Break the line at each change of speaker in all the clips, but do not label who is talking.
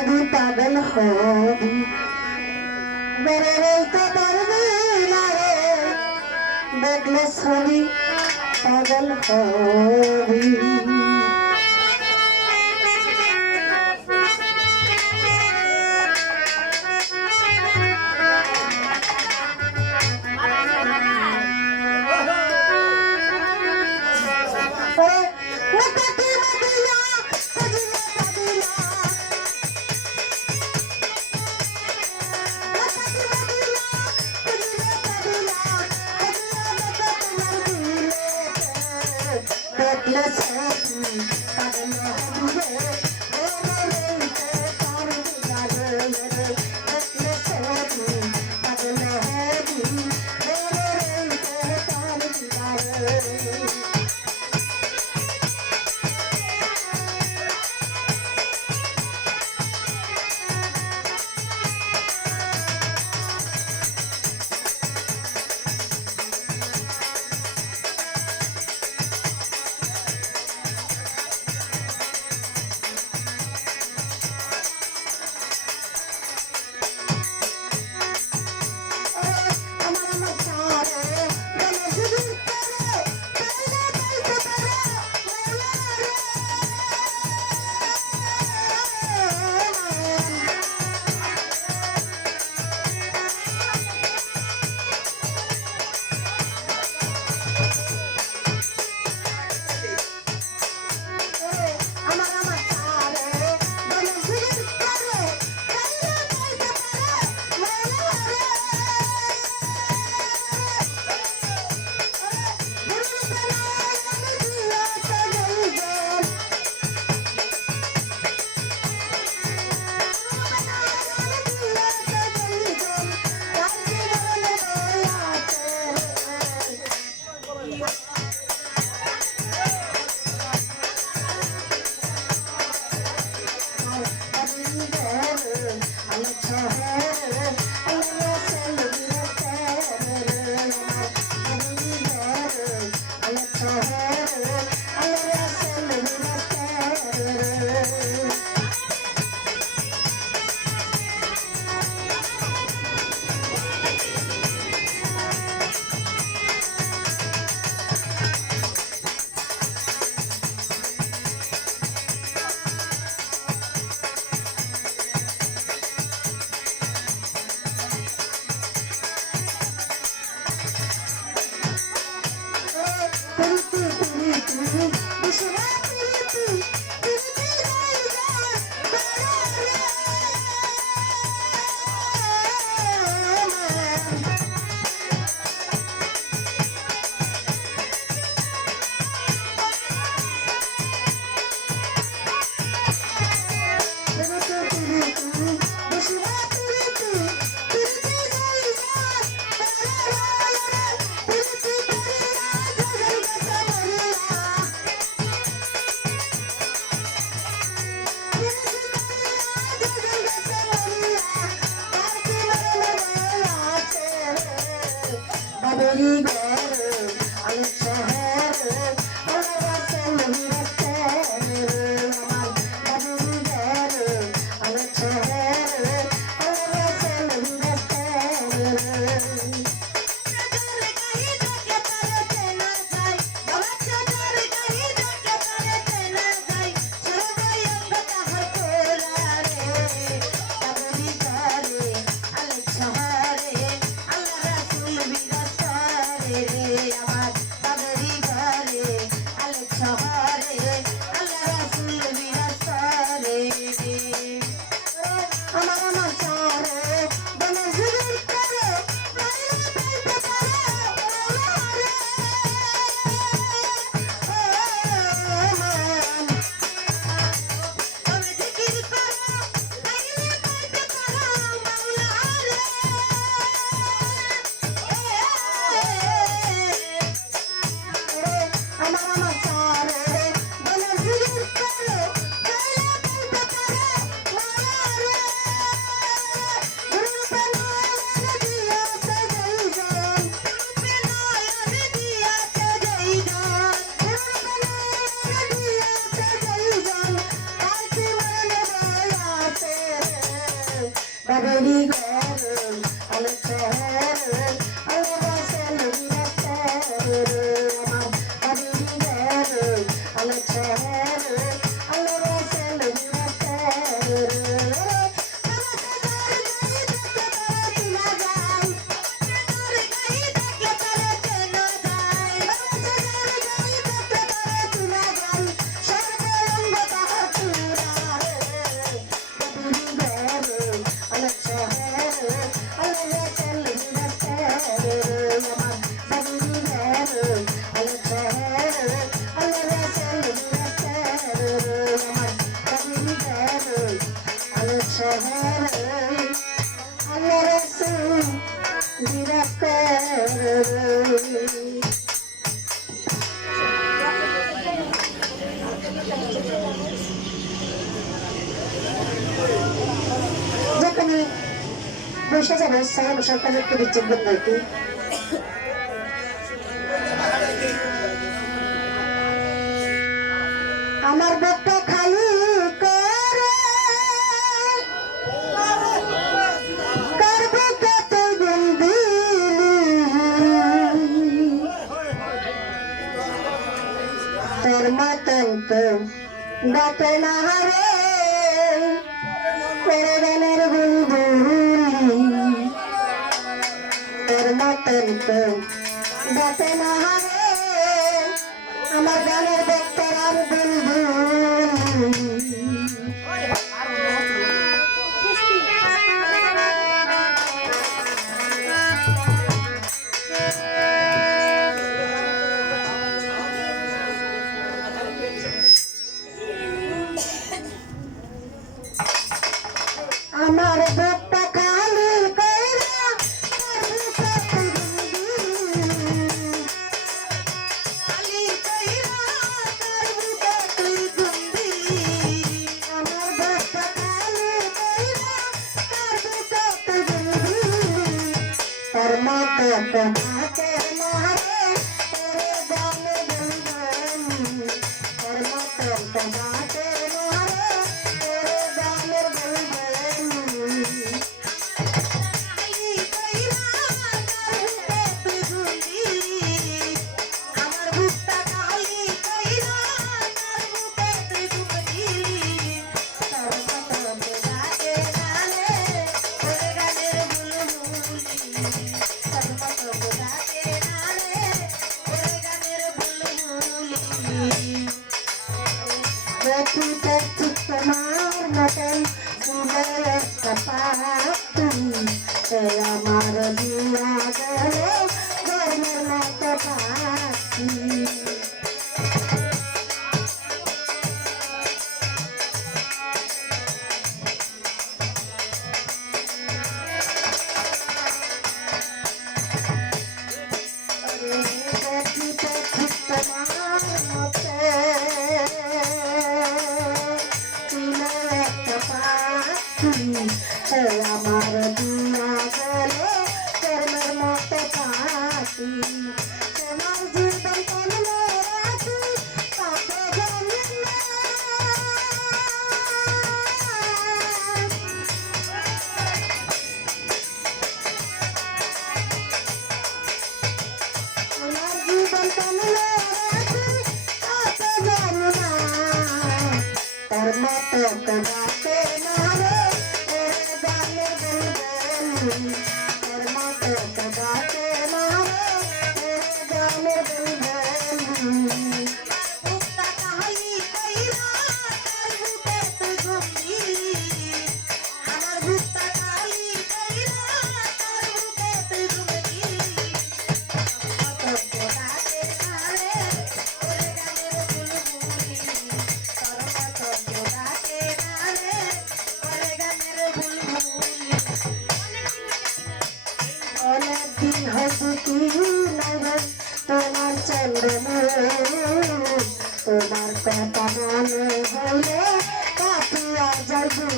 যদি পাগল হবি বেড়ে বলতে পারবি না রে। দেখলে ছবি পাগল হবি। good. না সান সকালের করে জীবন নাকি আমার বক্তা খালি করে, করবে কত বন্ধু তোর মতন তো ডাকে না রে করে Bapena Hare Thank you. বলবে তোমার কথা মনে হলে কাটিয়া যাবি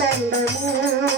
Thank you.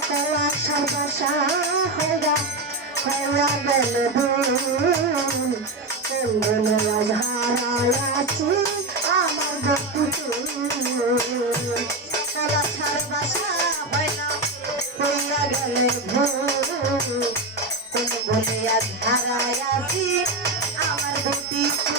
পেলা সর্বসা হইয়া হইয়া গেল ধারায়াছি আমার বকুতু পেলা সর্বসা হইয়া হইয়া গেল ভুলিয়া ধারায়াছি আমার বকুতু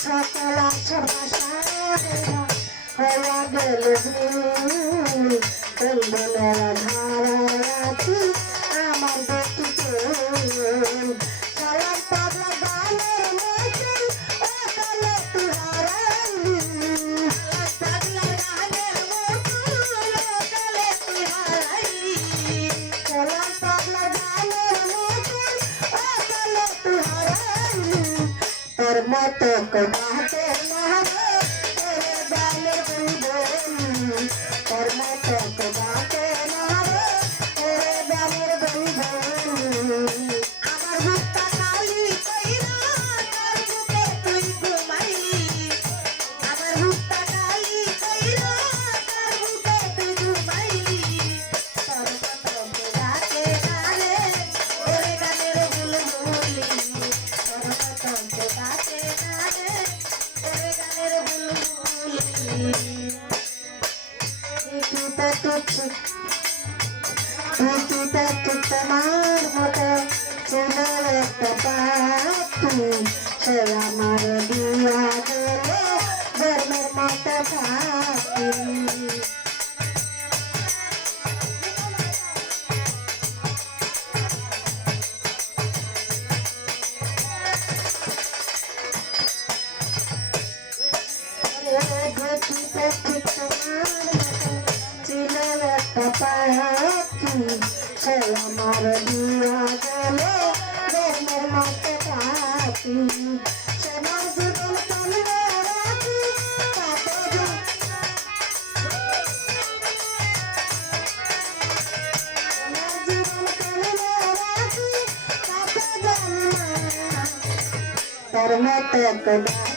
সকলা সর্বসা হইয়া গেল ভুল ಮಾತು ಮಾತು পাপ তুমি करना तकदा